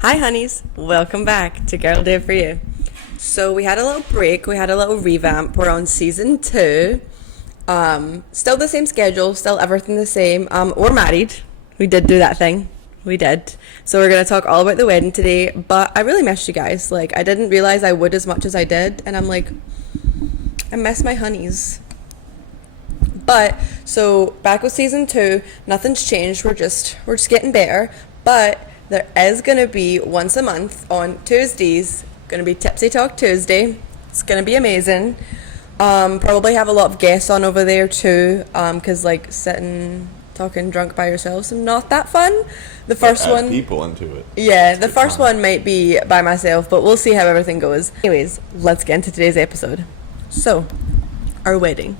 Hi honeys, welcome back to Girl Day For You. So we had a little break, we had a little revamp. We're on season 2. Still the same schedule, still everything the same. We're married. We did do that thing. We did. So we're going to talk all about the wedding today, but I really missed you guys. Like, I didn't realize I would as much as I did, and I'm like, I miss my honeys. But, so back with season 2, nothing's changed, we're just getting better, but there is going to be once a month on Tuesdays, going to be Tipsy Talk Tuesday. It's going to be amazing. Probably have a lot of guests on over there too, because like sitting talking drunk by yourselves is not that fun. The first one, people into it. Yeah, the first one might be by myself, but we'll see how everything goes. Anyways, let's get into today's episode. So, our wedding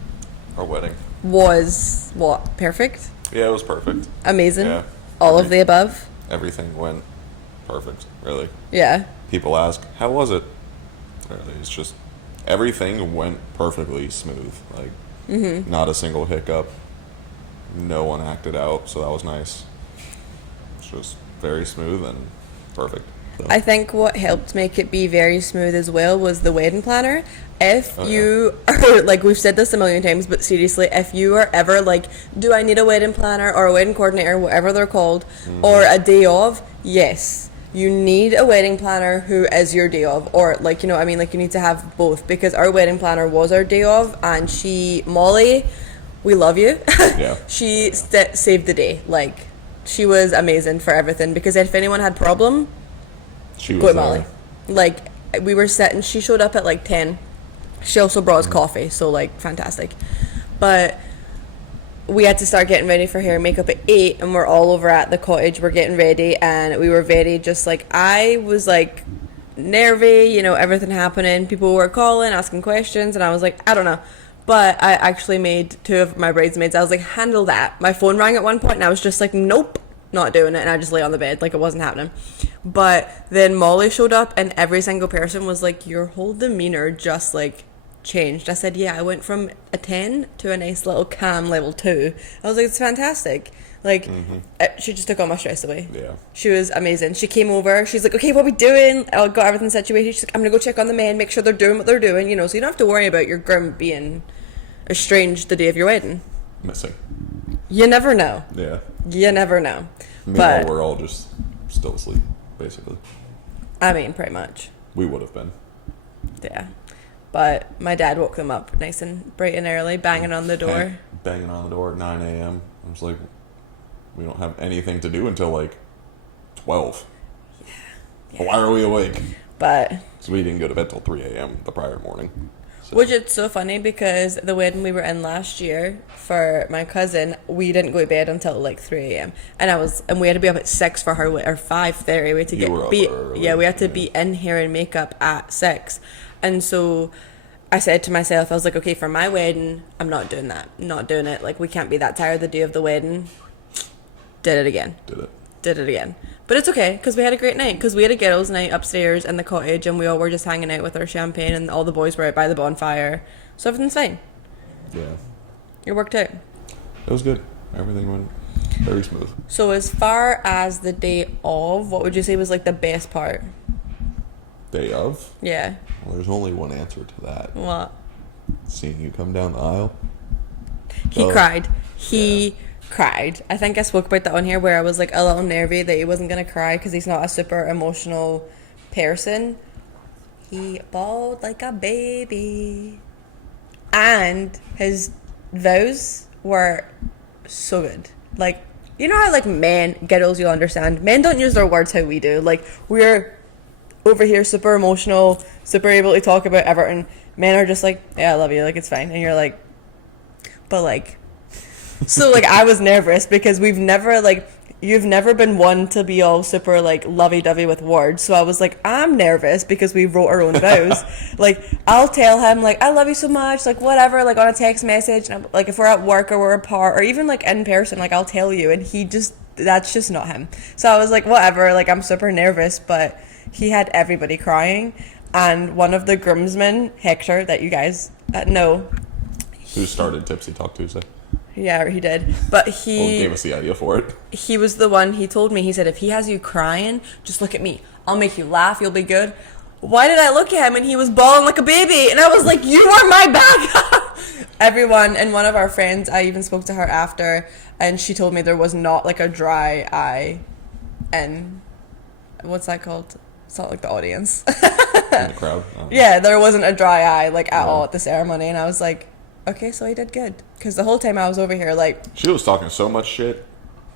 was what? Perfect? Yeah, it was perfect. Amazing? Yeah. All of the above? Everything went perfect, really. Yeah. People ask, how was it? Really, it's just, everything went perfectly smooth. Like, not a single hiccup. No one acted out, so that was nice. It's just very smooth and perfect. So. I think what helped make it be very smooth as well was the wedding planner. If you are, like, we've said this a million times, but seriously, if you are ever like, do I need a wedding planner or a wedding coordinator, whatever they're called, or a day of, yes, you need a wedding planner who is your day of, or like, you know what I mean, like you need to have both, because our wedding planner was our day of, and Molly, we love you. Yeah. She saved the day. Like, she was amazing for everything, because if anyone had problem, She was go with Molly. Like, we were sitting, she showed up at like 10. She also brought us coffee, so like fantastic. But we had to start getting ready for hair and makeup at 8, and we're all over at the cottage. We're getting ready, and we were very just like, I was like nervy, you know, everything happening. People were calling, asking questions, and I was like, I don't know. But I actually made 2 of my bridesmaids. I was like, handle that. My phone rang at one point, and I was just like, nope, not doing it. And I just lay on the bed like it wasn't happening. But then Molly showed up, and every single person was like, your whole demeanor just like changed. I said, yeah, I went from a 10 to a nice little calm level 2. I was like, it's fantastic. Like, she just took all my stress away. Yeah. She was amazing. She came over. She's like, okay, what are we doing? I got everything situated. She's like, I'm going to go check on the men, make sure they're doing what they're doing, you know, so you don't have to worry about your groom being estranged the day of your wedding. Missing. You never know. Yeah. You never know. Meanwhile, But we're all just still asleep, basically. I mean, pretty much. We would have been. Yeah. But my dad woke them up nice and bright and early, banging on the door. Banging on the door at 9 a.m. I was like, we don't have anything to do until like 12. Yeah. Why are we awake? But So we didn't go to bed till 3 a.m. the prior morning. So. which is so funny, because the wedding we were in last year for my cousin, we didn't go to bed until like 3 a.m. And we had to be up at 6 for her, or 5:30. We had to we had to be in hair and makeup at 6. And so I said to myself, I was like, okay, for my wedding, I'm not doing that. Not doing it. Like, we can't be that tired the day of the wedding. Did it again. But it's okay, because we had a great night. Because we had a girls' night upstairs in the cottage, and we all were just hanging out with our champagne, and all the boys were out by the bonfire. So everything's fine. Yeah. It worked out. It was good. Everything went very smooth. So as far as the day of, what would you say was like the best part? Day of? Yeah. Well, there's only one answer to that. What? Seeing you come down the aisle. He cried. He cried. I think I spoke about that on here, where I was like a little nervy that he wasn't going to cry because he's not a super emotional person. He bawled like a baby. And his vows were so good. Like, you know how like men, girls, you'll understand, men don't use their words how we do. Like, we're over here super emotional, super able to talk about everything. Men are just like, yeah, I love you, like, it's fine. And you're like, but like, so like, I was nervous because you've never been one to be all super like lovey-dovey with words. So I was like, I'm nervous because we wrote our own vows. Like, I'll tell him like, I love you so much, like whatever, like on a text message, and I'm, like, if we're at work or we're apart or even like in person, like I'll tell you, and that's just not him. So I was like, whatever, like I'm super nervous. But he had everybody crying, and one of the groomsmen, Hector, that you guys know, Who started Tipsy Talk Tuesday? Yeah, he did. But Well, he gave us the idea for it. he was the one, he told me, he said, if he has you crying, just look at me. I'll make you laugh. You'll be good. Why did I look at him and he was bawling like a baby? And I was like, you are my backup. Everyone, and one of our friends, I even spoke to her after, and she told me there was not like a dry eye. And what's that called? It's not like the audience. In the crowd. Yeah, there wasn't a dry eye like at all at the ceremony. And I was like, okay, so I did good. Because the whole time I was over here like... She was talking so much shit.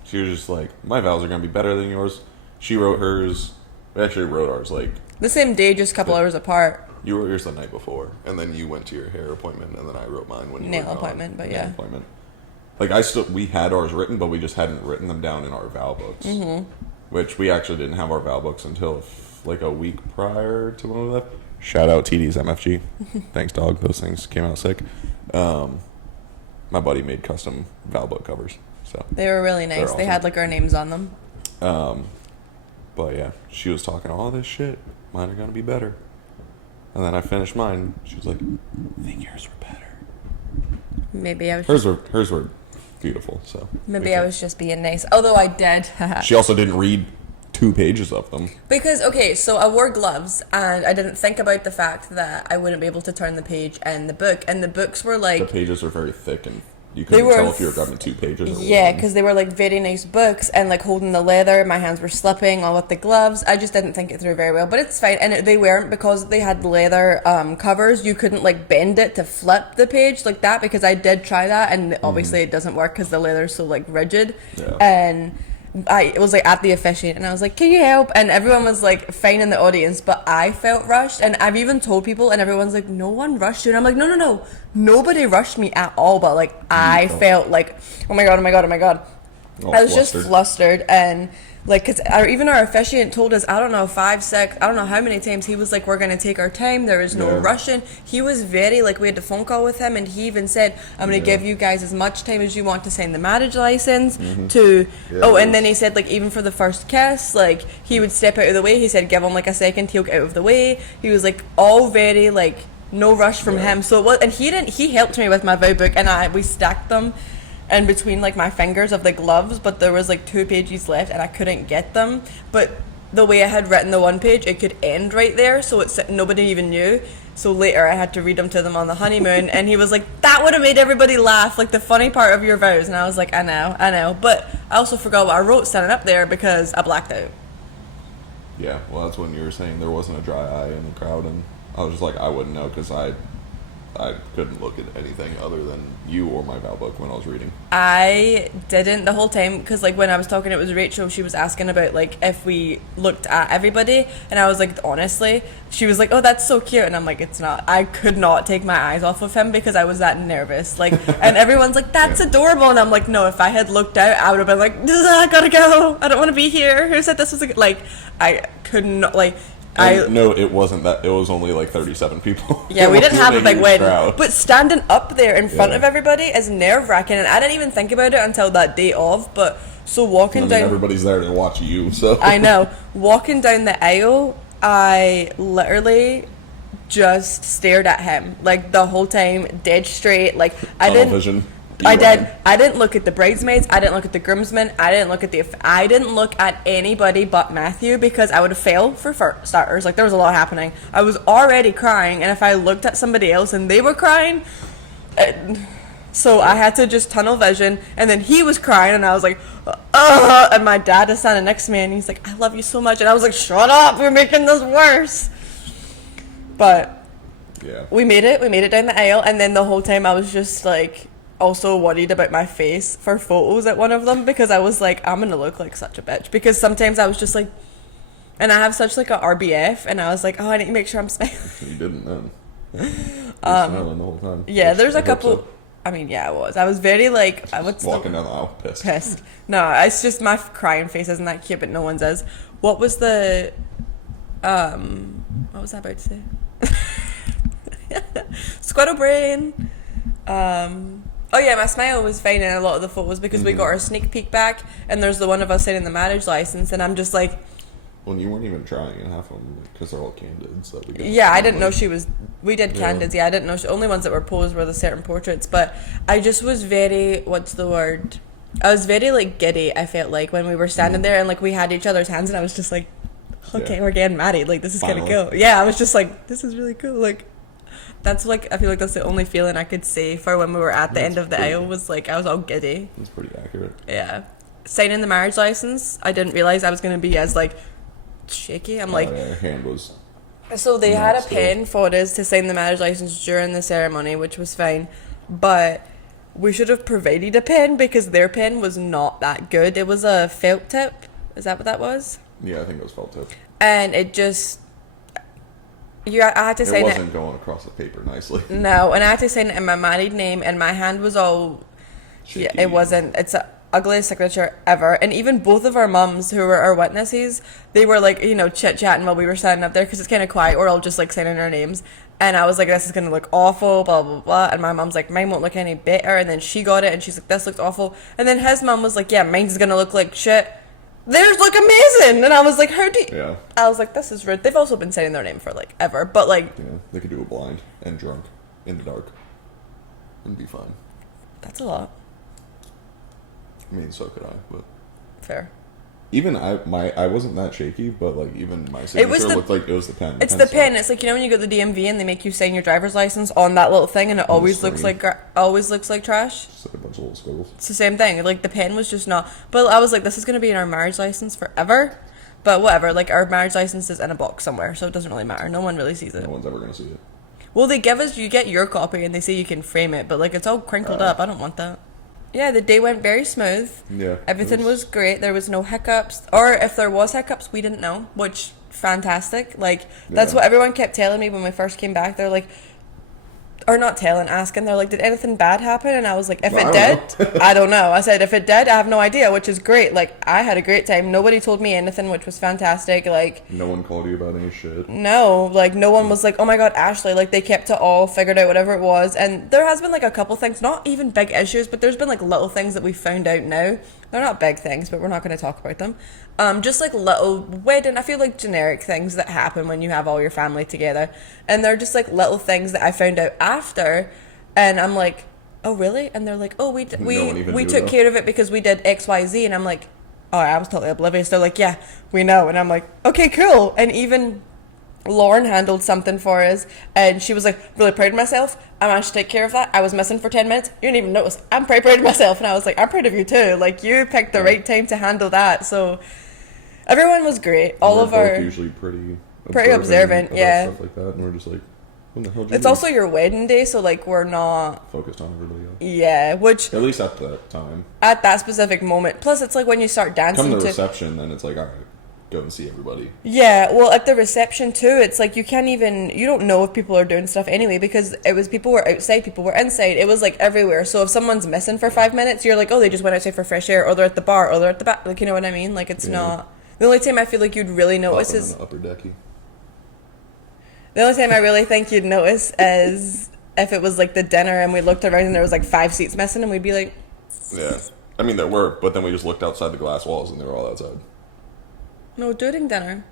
She was just like, my vows are going to be better than yours. She wrote hers. We actually wrote ours like... The same day, just a couple hours apart. You wrote yours the night before. And then you went to your hair appointment. And then I wrote mine when you Nail were gone. appointment, but Nail yeah. appointment. Like, we had ours written, but we just hadn't written them down in our vow books. Mm-hmm. Which we actually didn't have our vow books until like a week prior to when we left. Shout out TD's MFG. Thanks, dog. Those things came out sick. My buddy made custom vow book covers. So They were really nice. awesome. They had like our names on them. But yeah, she was talking all this shit. Mine are gonna be better. And then I finished mine. She was like, I think yours were better. Maybe I was Hers were beautiful. So maybe I was just being nice. Although I did. She also didn't read 2 pages of them. Because, okay, so I wore gloves and I didn't think about the fact that I wouldn't be able to turn the page and the book. And the books were The like... pages were very thick and you couldn't tell if you were grabbing 2 pages or Yeah, one. because they were like very nice books and like holding the leather. My hands were slipping all with the gloves. I just didn't think it through very well, but it's fine. And they weren't, because they had leather covers. You couldn't like bend it to flip the page like that, because I did try that and obviously it doesn't work because the leather's so like rigid. Yeah. And I was like at the officiant and I was like, can you help? And everyone was like fine in the audience, but I felt rushed. And I've even told people and everyone's like, no one rushed you. And I'm like, no, nobody rushed me at all. But like I felt like, oh my god, All I was flustered. just flustered. And like, because even our officiant told us, I don't know, 5, 6, I don't know how many times, he was like, we're going to take our time, there is no rushing. He was very, like, we had a phone call with him and he even said, I'm going to give you guys as much time as you want to sign the marriage license to, and then he said, like, even for the first kiss, like, he would step out of the way. He said, give him like a second, he'll get out of the way. He was like, all very, like, no rush from him. So it was, and he helped me with my vow book, and we stacked them in between like my fingers of the gloves, but there was like 2 pages left and I couldn't get them. But the way I had written the one page, it could end right there, so it's nobody even knew. So later I had to read them to them on the honeymoon, and he was like, that would have made everybody laugh, like the funny part of your vows. And I was like, I know, but I also forgot what I wrote standing up there because I blacked out. Yeah, well, that's when you were saying there wasn't a dry eye in the crowd, and I was just like, I wouldn't know because I couldn't look at anything other than you or my vow book when I was reading. I didn't the whole time, because like when I was talking, it was Rachel, she was asking about like if we looked at everybody, and I was like, honestly, she was like, oh, that's so cute, and I'm like, it's not. I could not take my eyes off of him because I was that nervous, like, and everyone's like, that's adorable, and I'm like, no, if I had looked out, I would have been like, I gotta go, I don't want to be here, who said this was like, I could not, like, No, it wasn't that. It was only like 37 people. Yeah, we didn't have a big wedding. Crowd. But standing up there in front of everybody is nerve-wracking, and I didn't even think about it until that day of. But so walking down... everybody's there to watch you, so... I know. Walking down the aisle, I literally just stared at him, like, the whole time, dead straight. Like, I didn't... I didn't look at the bridesmaids. I didn't look at the groomsmen. I didn't look at anybody but Matthew, because I would have failed for starters. Like, there was a lot happening. I was already crying, and if I looked at somebody else and they were crying, so I had to just tunnel vision. And then he was crying, and I was like, and my dad is standing next to me, and he's like, I love you so much, and I was like, shut up, you're making this worse. But yeah, we made it down the aisle, and then the whole time I was just like, also worried about my face for photos at one of them, because I was like, I'm gonna look like such a bitch, because sometimes I was just like, and I have such like a RBF, and I was like, oh, I need to make sure I'm smiling. You didn't then. You were smiling the whole time. Yeah, there's a couple. So. I mean, yeah, I was very like, walking down the aisle pissed. No, it's just my crying face isn't that cute, but no one's is. What was the what was I about to say? Squirrel brain. Oh yeah, my smile was fine in a lot of the photos, because we got our sneak peek back, and there's the one of us signing the marriage license, and I'm just like, Well, you weren't even trying, and half of them, because they're all candids that we got. Yeah, I didn't know she was. We did candids. Yeah, I didn't know. Only ones that were posed were the certain portraits. But I just was very. What's the word? I was very like giddy. I felt like when we were standing there and like we had each other's hands, and I was just like, okay, we're getting married. Like this is gonna go. Yeah, I was just like, this is really cool. Like that's like I feel like that's the only feeling I could say for when we were at the end of the aisle was like I was all giddy. That's pretty accurate. Yeah, signing the marriage license. I didn't realize I was gonna be as like shaky. I'm like, her hand was. So they had a pen for us to sign the marriage license during the ceremony, which was fine, but we should have provided a pen because their pen was not that good. It was a felt tip. Is that what that was? Yeah, I think it was felt tip. And it just, I had to sign it. It wasn't going across the paper nicely. No, and I had to sign it in my married name, and my hand was all. Shaky. Yeah, it wasn't. It's the ugliest signature ever. And even both of our mums, who were our witnesses, they were like, you know, chit chatting while we were standing up there because it's kind of quiet. We're all just like signing our names. And I was like, this is gonna look awful, blah blah blah. And my mum's like, mine won't look any better. And then she got it, and she's like, this looks awful. And then his mum was like, yeah, mine's gonna look like shit. Theirs look amazing. And I was like, how do you? Yeah. I was like, this is rude. They've also been saying their name for like ever, but like. Yeah, they could do it blind and drunk in the dark, and be fine. That's a lot. I mean, so could I, but fair. Even I wasn't that shaky, but like even my signature looked like it was the pen. It's the pen. It's like, you know when you go to the DMV and they make you sign your driver's license on that little thing, and it always looks like trash. Just like a bunch of little squiggles. It's the same thing. Like the pen was just not. But I was like, this is gonna be in our marriage license forever. But whatever. Like our marriage license is in a box somewhere, so it doesn't really matter. No one really sees it. No one's ever gonna see it. Well, they give us. You get your copy, and they say you can frame it, but like it's all crinkled up. I don't want that. Yeah, the day went very smooth. Yeah. Everything was great. There was no hiccups. Or if there was hiccups, we didn't know, which fantastic. Like, that's what everyone kept telling me when we first came back. They're like, or not telling, asking. They're like, did anything bad happen? And I was like, if it did, I don't know. I said, if it did, I have no idea, which is great. Like, I had a great time. Nobody told me anything, which was fantastic. Like, no one called you about any shit. No, like, no one was like, oh my god, Ashley. Like, they kept it all figured out, whatever it was. And there has been like a couple things, not even big issues, but there's been like little things that we found out now. They're not big things, but we're not going to talk about them. Just like little wedding, I feel like generic things that happen when you have all your family together. And they're just like little things that I found out after. And I'm like, oh really? And they're like, oh, we took care of it because we did X, Y, Z. And I'm like, oh, I was totally oblivious. They're like, yeah, we know. And I'm like, okay, cool. And even Lauren handled something for us, and she was like, really proud of myself. I managed to take care of that. I was missing for 10 minutes. You didn't even notice. I'm pretty proud of myself. And I was like, I'm proud of you too. Like, you picked the right time to handle that. So everyone was great. All of our usually pretty observant, yeah. Stuff like that, and we're just like, what the hell? It's also your wedding day, so like we're not focused on everybody else. Yeah, which at least at that time, at that specific moment. Plus, it's like when you start dancing. Come to the reception, then it's like, all right, go and see everybody. Yeah, well, at the reception too, it's like you don't know if people are doing stuff anyway, because it was people were outside, people were inside. It was like everywhere. So if someone's missing for 5 minutes, you're like, oh, they just went outside for fresh air, or they're at the bar, or they're at the back. Like, you know what I mean? Like, it's not. The only time I feel like you'd really notice is upper decky. The only time I really think you'd notice is if it was like the dinner and we looked around and there was like 5 seats missing, and we'd be like, yeah. I mean, there were, but then we just looked outside the glass walls and they were all outside. No, during dinner.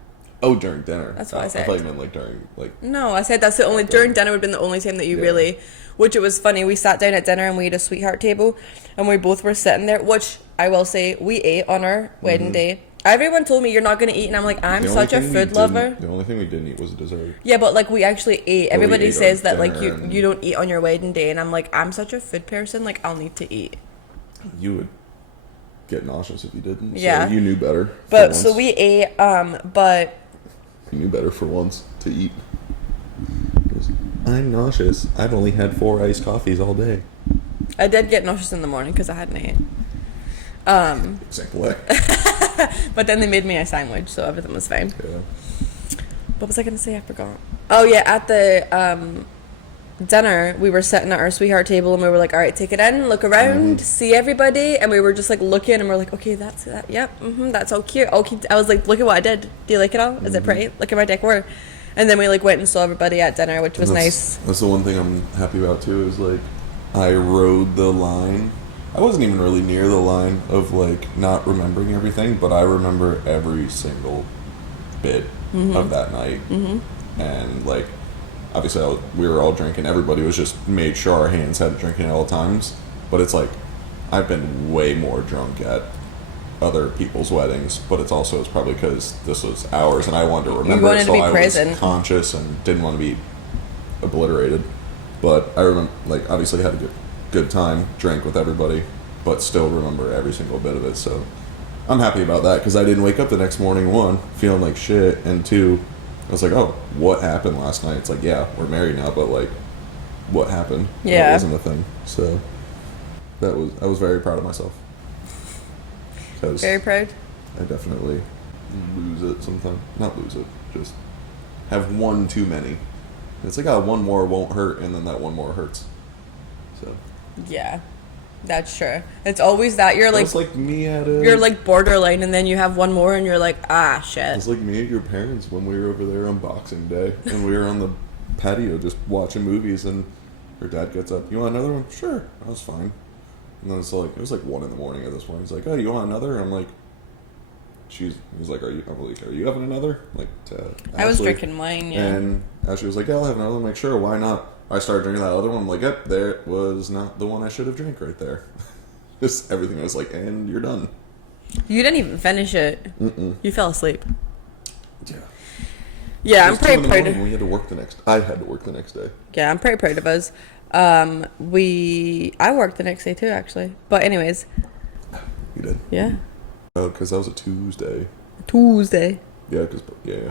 Oh, during dinner. That's what I said. I thought you meant like during, like. No, I said that's the only, during dinner would have been the only time that you really, which it was funny. We sat down at dinner and we had a sweetheart table and we both were sitting there, which I will say, we ate on our wedding day. Everyone told me you're not going to eat, and I'm like, I'm such a food lover. The only thing we didn't eat was dessert. Yeah, but like we actually ate. Everybody says that like you don't eat on your wedding day, and I'm like, I'm such a food person, like I'll need to eat. You would get nauseous if you didn't. Yeah. So you knew better. But so we ate, but you knew better for once to eat. I'm nauseous. I've only had 4 iced coffees all day. I did get nauseous in the morning because I hadn't ate. Same way. But then they made me a sandwich, so everything was fine. Yeah. What was I going to say? I forgot. Oh, yeah, at the dinner, we were sitting at our sweetheart table, and we were like, all right, take it in, look around, see everybody, and we were just, like, looking, and we're like, okay, that's that. Yep, that's all cute. I was like, look at what I did. Do you like it all? Is it pretty? Look at my decor. And then we, like, went and saw everybody at dinner, which was nice. That's the one thing I'm happy about, too, is, like, I rode the line. I wasn't even really near the line of, like, not remembering everything, but I remember every single bit of that night. And like, obviously we were all drinking. Everybody was just made sure our hands had drinking at all times. But it's like, I've been way more drunk at other people's weddings, but it's probably because this was ours and I wanted to remember. You wanted to be I present. was conscious and didn't want to be obliterated. But I remember, like, obviously had a good time, drank with everybody, but still remember every single bit of it. So I'm happy about that because I didn't wake up the next morning, one, feeling like shit, and two, I was like, oh, what happened last night? It's like, yeah, we're married now, but like, what happened? Yeah. That wasn't a thing. So I was very proud of myself. Very proud. I definitely lose it sometimes. Not lose it, just have one too many. It's like, oh, one more won't hurt, and then that one more hurts. So Yeah, that's true. It's always that you're like, it's like me at a. you're like borderline, and then you have one more, and you're like, ah, shit. It's like me at your parents when we were over there on Boxing Day, and we were on the patio just watching movies, and her dad gets up. You want another one? Sure, that was fine. And then it was like 1 a.m. at this point. He's like, oh, you want another? I'm like, he's like, are you having another? Like, I was Ashlea. drinking wine, yeah. And Ashley was like, yeah, I'll have another one. I'm like, sure, why not? I started drinking that other one. I'm like, yep, there was not the one I should have drank right there. Just everything. I was like, and you're done. You didn't even finish it. You fell asleep. Yeah. Yeah, I'm It was 2 pretty in the proud morning. of. We had to work the next. I had to work the next day. Yeah, I'm pretty proud of us. I worked the next day too, actually. But anyways, You did? yeah. Oh, because that was a Tuesday. Tuesday. Yeah, because yeah.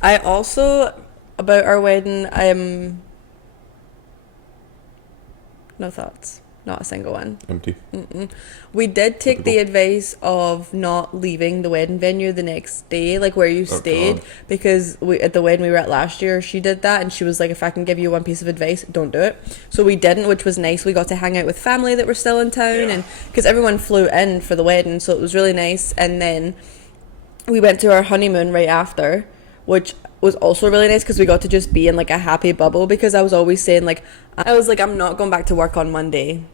I also, about our wedding, no thoughts. Not a single one. Empty. We did take Typical. the advice of not leaving the wedding venue the next day, like where you stayed, God. because at the wedding we were at last year, she did that, and she was like, if I can give you one piece of advice, don't do it. So we didn't, which was nice. We got to hang out with family that were still in town, and because everyone flew in for the wedding, so it was really nice. And then we went to our honeymoon right after, which was also really nice because we got to just be in like a happy bubble, because I was always saying like, I'm not going back to work on Monday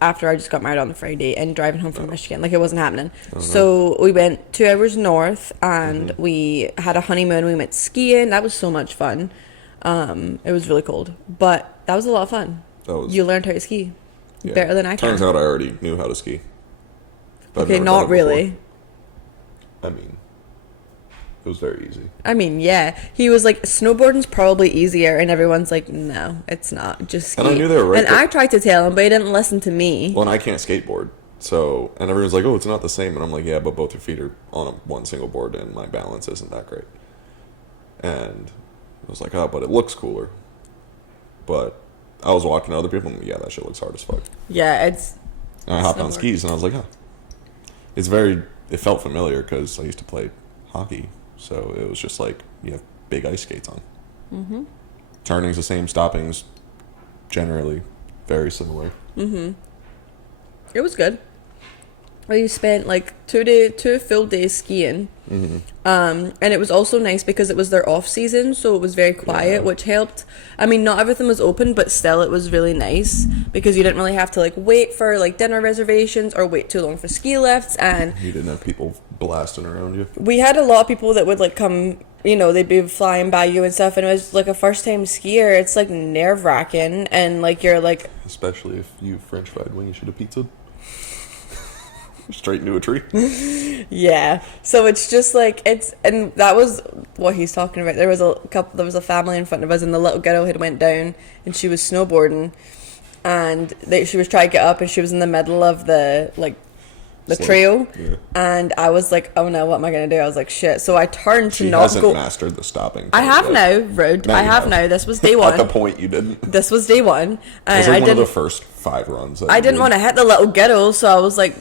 after I just got married on the Friday and driving home from Michigan. Like, it wasn't happening. So we went 2 hours north, and we had a honeymoon. We went skiing. That was so much fun. It was really cold, but that was a lot of fun. You learned how to ski better than I can. Turns out I already knew how to ski. But I've Okay, never not done it really. before. I mean, it was very easy. I mean, yeah. He was like, snowboarding's probably easier, and everyone's like, no, it's not. Just ski. And I knew they were right. And I tried to tell him, but he didn't listen to me. Well, and I can't skateboard. So, and everyone's like, oh, it's not the same. And I'm like, yeah, but both your feet are on one single board, and my balance isn't that great. And I was like, oh, but it looks cooler. But I was watching other people, and yeah, that shit looks hard as fuck. Yeah, it's... And I hopped on skis, and I was like, oh. It felt familiar, because I used to play hockey. So it was just like, you have big ice skates on. Turning's the same, stopping's generally very similar. It was good. We spent like 2 full days skiing. And it was also nice because it was their off season, so it was very quiet, which helped. I mean, not everything was open, but still it was really nice because you didn't really have to like wait for like dinner reservations or wait too long for ski lifts. And You didn't have people blasting around you. we had a lot of people that would like come, you know, they'd be flying by you and stuff, and it was like a first time skier. It's like nerve wracking, and like you're like, Especially if you French fried wing, you should have pizza. Straight into a tree. yeah. So it's just like, and that was what he's talking about. There was a family in front of us, and the little girl had went down, and she was snowboarding, and she was trying to get up, and she was in the middle of the trail, and I was like, oh no, what am I gonna do? I was like, shit. So I turned to She not hasn't go. mastered the stopping. I have yet. now, rude. Now I you have now. This was day At the one. point you didn't. It This was day one, and was like I one of the didn't. first 5 runs. I didn't want to hit the little girl, so I was like,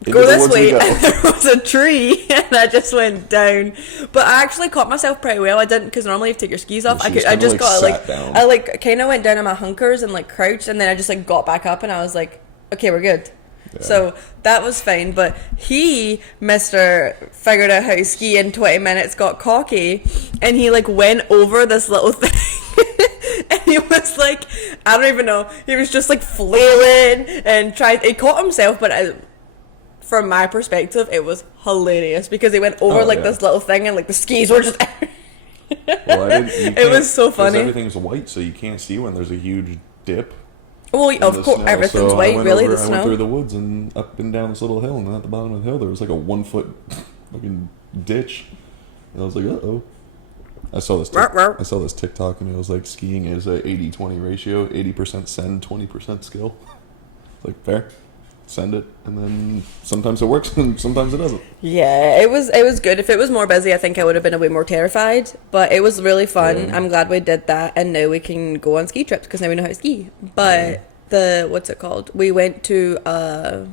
Into go the this woods we way. go. And there was a tree, and I just went down. But I actually caught myself pretty well. I didn't, because normally you take your skis off. She just I kinda, just like, got sat down. I like kind of went down on my hunkers and like crouched, and then I just like got back up, and I was like, okay, we're good. Yeah. So that was fine. But Mr. figured out how to ski in 20 minutes, got cocky, and he like went over this little thing. And he was like, I don't even know. He was just like flailing and he caught himself, but from my perspective, it was hilarious because they went over this little thing and like the skis were just. Well, it was so funny. Everything's white, so you can't see when there's a huge dip. Well, of course, everything's white. Really, the snow. I went through the woods and up and down this little hill, and then at the bottom of the hill there was like a 1 foot fucking ditch, and I was like, uh-oh. I saw this TikTok, and it was like skiing is a 80-20 ratio, 80% send, 20% skill. Like, fair. Send it, and then sometimes it works and sometimes it doesn't. Yeah, it was good. If it was more busy, I think I would have been a way more terrified, but it was really fun. Yeah. I'm glad we did that, and now we can go on ski trips because now we know how to ski. But what's it called? We went to a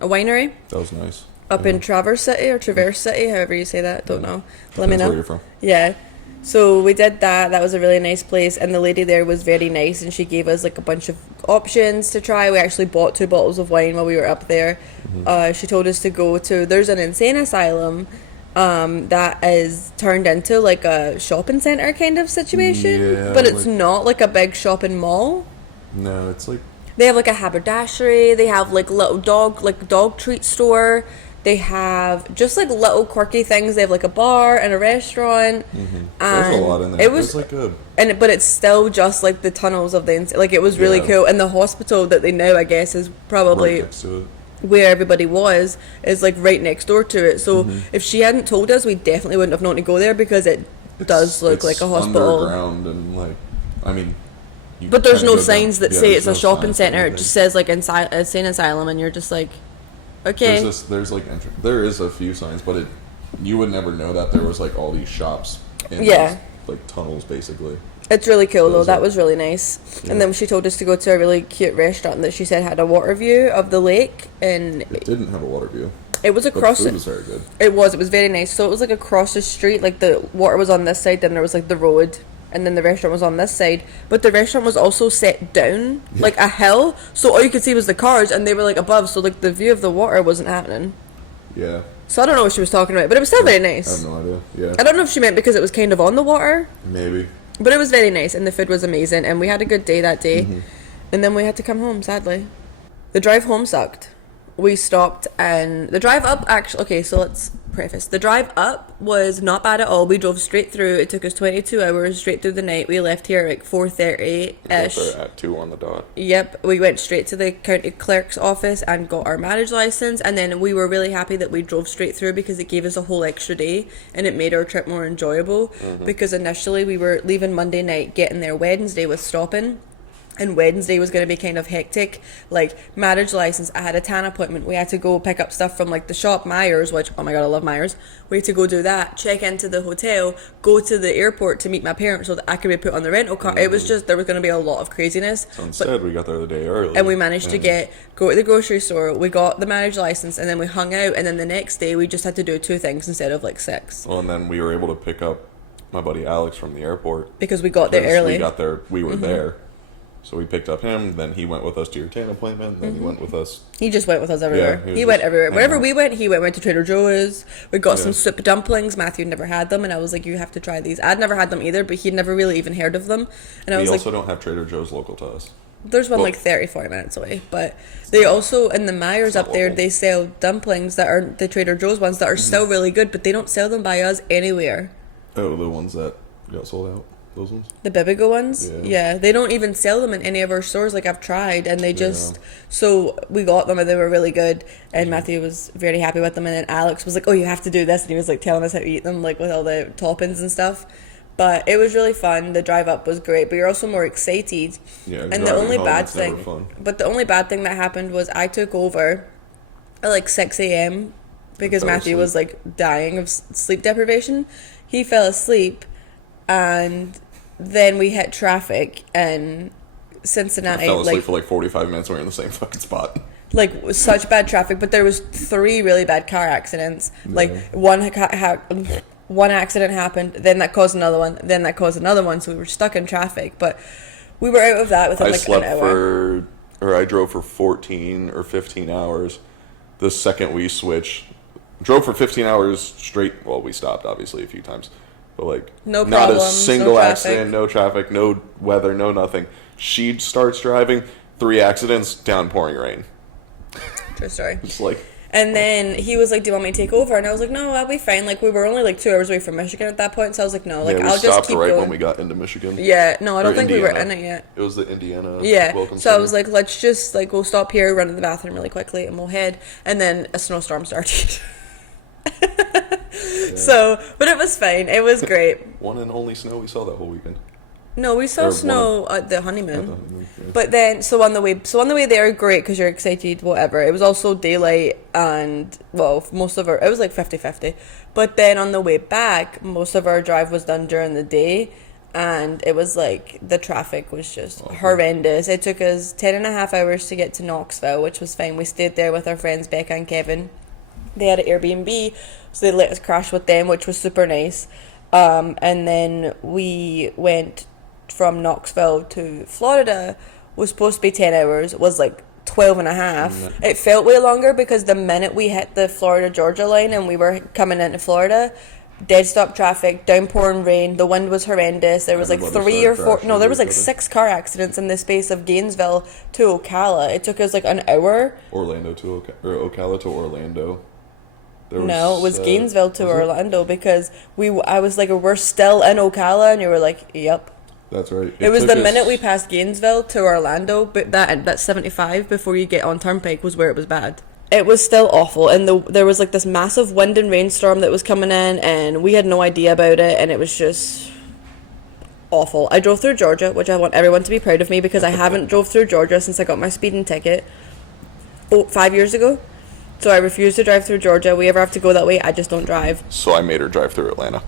winery. That was nice. Up in Traverse City, however you say that. Don't know. Let me know. Where you're from. Yeah. So we did that. That was a really nice place, and the lady there was very nice, and she gave us like a bunch of options to try. We actually bought 2 bottles of wine while we were up there. She told us to go to, there's an insane asylum that is turned into like a shopping centre kind of situation, but it's not like a big shopping mall. No, it's like they have like a haberdashery. They have like little dog treat store. They have just like little quirky things. They have like a bar and a restaurant. There's a lot in there. It was like but it's still just like the tunnels of the like it was really cool. And the hospital that they know, I guess, is probably right next to it. Where everybody was is like right next door to it. So if she hadn't told us, we definitely wouldn't have known to go there because it does look like a hospital. Underground and like, I mean. But there's no signs that say it's a shopping centre. It just says like insane asylum, and you're just like. Okay. There is a few signs, but you would never know that there was like all these shops in these, like tunnels basically. It's really cool though. That was really nice. Yeah. And then she told us to go to a really cute restaurant that she said had a water view of the lake, and it didn't have a water view. It was across. The food was very good. It was very nice. So it was like across the street. Like the water was on this side, then there was like the road. And then the restaurant was on this side, but the restaurant was also set down like a hill, so all you could see was the cars, and they were like above, so like the view of the water wasn't happening. Yeah. So I don't know what she was talking about, but it was still very nice. I have no idea. Yeah. I don't know if she meant because it was kind of on the water. Maybe. But it was very nice, and the food was amazing, and we had a good day that day, and then we had to come home. Sadly, the drive home sucked. We stopped, and the drive up actually. Okay, so let's preface. The drive up was not bad at all. We drove straight through. It took us 22 hours straight through the night. We left here at like 4:30 ish. At 2 on the dot. Yep, we went straight to the county clerk's office and got our marriage license, and then we were really happy that we drove straight through because it gave us a whole extra day and it made our trip more enjoyable. Because initially we were leaving Monday night, getting there Wednesday with stopping. And Wednesday was going to be kind of hectic, like marriage license. I had a tan appointment. We had to go pick up stuff from like the shop, Myers, which, oh my God, I love Myers. We had to go do that, check into the hotel, go to the airport to meet my parents so that I could be put on the rental car. It was just, there was going to be a lot of craziness. So instead, we got there the day early. And we managed to go to the grocery store. We got the marriage license, and then we hung out. And then the next day, we just had to do 2 things instead of like 6. Well, and then we were able to pick up my buddy Alex from the airport. Because we got there early. We got there, we were there. So we picked up him, then he went with us to your tan appointment, then he went with us. He just went with us everywhere. Yeah, he went everywhere. Wherever we went, he went to Trader Joe's. We got some soup dumplings. Matthew never had them, and I was like, you have to try these. I'd never had them either, but he'd never really even heard of them. And I was also don't have Trader Joe's local to us. There's one like 30, 40 minutes away. But they also, in the Myers up there, they sell dumplings that are the Trader Joe's ones that are still really good, but they don't sell them by us anywhere. Oh, the ones that got sold out? Those ones? The Bibigo ones? Yeah. They don't even sell them in any of our stores. Like, I've tried, and they just... So, we got them, and they were really good, and Matthew was very happy with them, and then Alex was like, oh, you have to do this, and he was, like, telling us how to eat them, like, with all the toppings and stuff. But it was really fun. The drive up was great, but you're also more excited. Yeah, and the only bad thing... But the only bad thing that happened was I took over at, like, 6 a.m. because Matthew was, like, dying of sleep deprivation. He fell asleep, and then we hit traffic in Cincinnati. I fell asleep for like 45 minutes. We were in the same fucking spot. Like, such bad traffic, but there was 3 really bad car accidents. Like, one accident happened, then that caused another one, then that caused another one, so we were stuck in traffic. But we were out of that within like an hour. I drove for 14 or 15 hours. The second we switched, drove for 15 hours straight. Well, we stopped obviously a few times. But like, no problems, not a single accident, no traffic, no weather, no nothing. She starts driving, 3 accidents, downpouring rain. True story. It's like, And then he was like, do you want me to take over? And I was like, no, I'll be fine. Like, we were only like 2 hours away from Michigan at that point. So I was like, no, like, Yeah, we I'll just stopped keep right going. when we got into Michigan. Yeah, no, I don't think we were Indiana. in it yet. It was the Indiana So Welcome I Center. was like, let's just, like, we'll stop here, run to the bathroom really quickly, and we'll head. And then a snowstorm started. So, but it was fine. It was great. One and only snow we saw that whole weekend. No, we saw Or snow at the honeymoon. At the honeymoon, yeah. But then, so on the way there, great, because you're excited, whatever. It was also daylight, and, well, most of it was like 50-50. But then on the way back, most of our drive was done during the day, and it was like, the traffic was just horrendous. It took us 10.5 hours to get to Knoxville, which was fine. We stayed there with our friends Becca and Kevin. They had an Airbnb, so they let us crash with them, which was super nice. And then we went from Knoxville to Florida. Was supposed to be 10 hours, was like 12.5. It felt way longer because the minute we hit the Florida-Georgia line and we were coming into Florida, dead stop traffic, downpouring rain, the wind was horrendous. There was like Everybody 3 or started 4, crashing no, there was like each other. 6 car accidents in the space of Gainesville to Ocala. It took us like an hour. Orlando to Ocala to Orlando. No, it was Gainesville to was it? Orlando because I was like, we're still in Ocala, and you were like, yep. That's right. It was the took minute us- we passed Gainesville to Orlando, but that 75 before you get on Turnpike was where it was bad. It was still awful, and there was like this massive wind and rainstorm that was coming in, and we had no idea about it, and it was just awful. I drove through Georgia, which I want everyone to be proud of me because I haven't drove through Georgia since I got my speeding ticket 5 years ago. So I refuse to drive through Georgia. We ever have to go that way, I just don't drive. So I made her drive through Atlanta.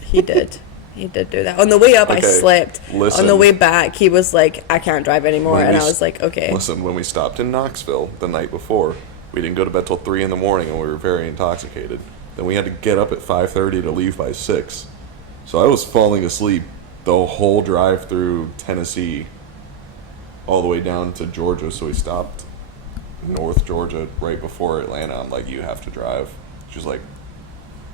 He did. He did do that. On the way up, I Okay, slept. listen. On the way back, he was like, I can't drive anymore. When And we I was like, okay. Listen, when we stopped in Knoxville the night before, we didn't go to bed till 3 in the morning, and we were very intoxicated. Then we had to get up at 5:30 to leave by 6. So I was falling asleep the whole drive through Tennessee, all the way down to Georgia. So we stopped North Georgia right before Atlanta. I'm like, you have to drive. She's like,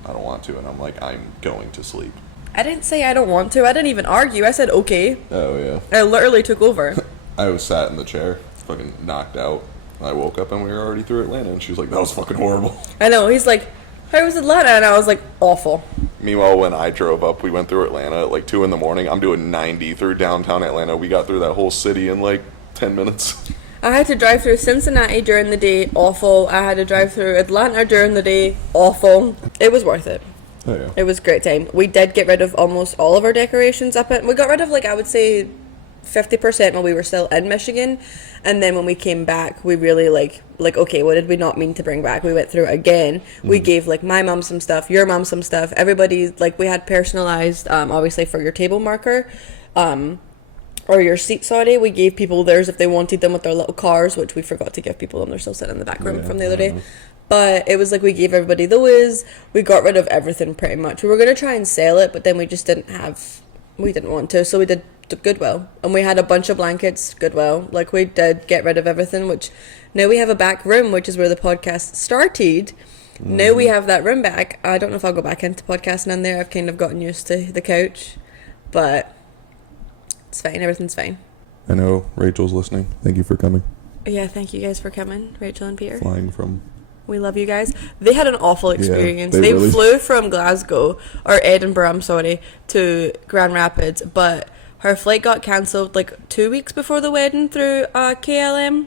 I don't want to, and I'm like, I'm going to sleep. I didn't say I don't want to. I didn't even argue. I said, okay. Oh yeah. I literally took over. I was sat in the chair, fucking knocked out. I woke up and we were already through Atlanta, and she was like, that was fucking horrible. I know. He's like, how was Atlanta? And I was like, awful. Meanwhile, when I drove up, we went through Atlanta at like 2 in the morning. I'm doing 90 through downtown Atlanta. We got through that whole city in like 10 minutes. I had to drive through Cincinnati during the day. Awful. I had to drive through Atlanta during the day. Awful. It was worth it. Oh yeah. It was a great time. We did get rid of almost all of our decorations up it. We got rid of, like, I would say 50% while we were still in Michigan. And then when we came back, we really, like, okay, what did we not mean to bring back? We went through it again. We gave, like, my mom some stuff, your mom some stuff. Everybody, like, we had personalized, obviously, for your table marker. Or your seat, sorry, we gave people theirs if they wanted them with their little cars, which we forgot to give people, and they're still sitting in the back room from the other day. But it was like we gave everybody those. We got rid of everything pretty much. We were going to try and sell it, but then we just didn't want to, so we did Goodwill. And we had a bunch of blankets, Goodwill. Like, we did get rid of everything, which now we have a back room, which is where the podcast started. Now we have that room back. I don't know if I'll go back into podcasting in there. I've kind of gotten used to the couch, but it's fine. Everything's fine. I know Rachel's listening. Thank you for coming. Yeah, thank you guys for coming, Rachel and Peter. Flying from. We love you guys. They had an awful experience. they They really- flew from Glasgow, or Edinburgh, I'm sorry, to Grand Rapids, but her flight got cancelled like 2 weeks before the wedding through KLM.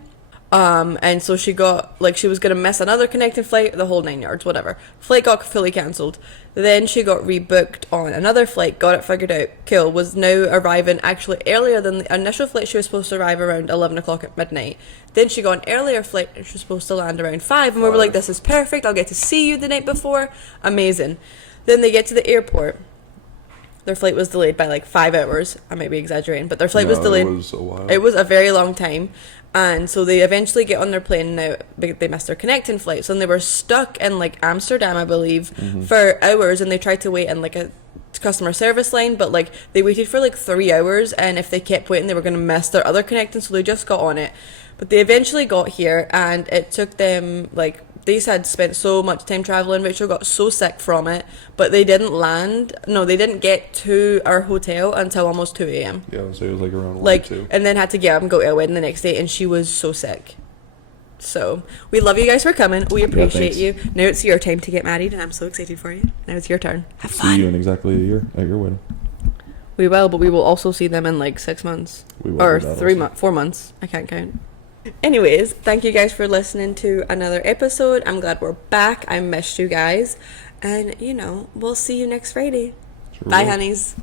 And so she was going to miss another connecting flight, the whole 9 yards, whatever. Flight got fully cancelled. Then she got rebooked on another flight, got it figured out, cool, was now arriving actually earlier than the initial flight. She was supposed to arrive around 11 o'clock at midnight. Then she got an earlier flight and she was supposed to land around 5. And we were like, this is perfect, I'll get to see you the night before. Amazing. Then they get to the airport. Their flight was delayed by like 5 hours. I might be exaggerating, but their flight was delayed. It was a while. It was a very long time. And so they eventually get on their plane. Now they missed their connecting flights, and they were stuck in like Amsterdam, I believe, for hours. And they tried to wait in like a customer service line, but like they waited for like 3 hours, and if they kept waiting, they were going to miss their other connecting. So they just got on it. But they eventually got here, and it took them like. They had spent so much time traveling. Rachel got so sick from it, but they didn't land. No, they didn't get to our hotel until almost 2 a.m. Yeah, so it was like around 1 Like, or 2. and then had to get up and go to a wedding the next day, and she was so sick. So we love you guys for coming. We appreciate thanks. you. Now it's your time to get married, and I'm so excited for you. Now it's your turn. Have fun. See you in exactly a year at your wedding. We will, but we will also see them in like 6 months. We will Or do that 3 also. months, 4 months. I can't count. Anyways, thank you guys for listening to another episode. I'm glad we're back. I missed you guys. And, you know, we'll see you next Friday. Sure Bye, will. honeys.